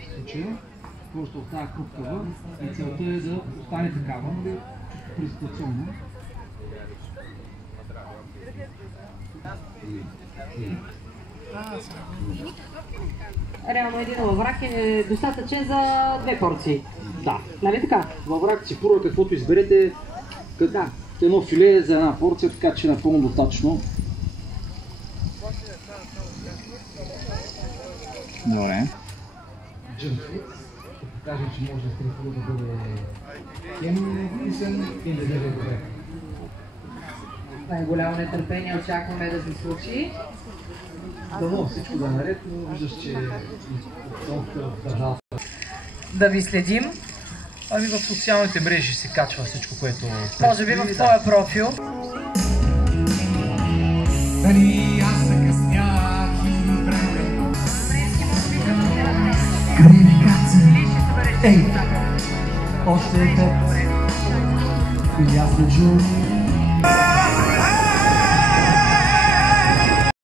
в случая. Просто остава крупкава и целта е да остане такава, презентационно. Реално един лаврак е достатъчен за 2 порции. Да. Нали така? Лаврак, ципура, каквото изберете, да, едно филе за една порция, така че е напълно достатъчно. Добре. Джънкфуд. Ще покажем, че може стритфуда да бъде хем вкусен, хем да бъде добре. Най-голямо нетърпение очакваме да се случи. Дано всичко да е наред, но виждаш, че обстановката в държавата. Да ви следим. Ами в социалните мрежи се качва всичко, което... Може би в твоя профил. Дали аз закъснях и време. Къде каца? Ей! Още е теб. И аз не чух.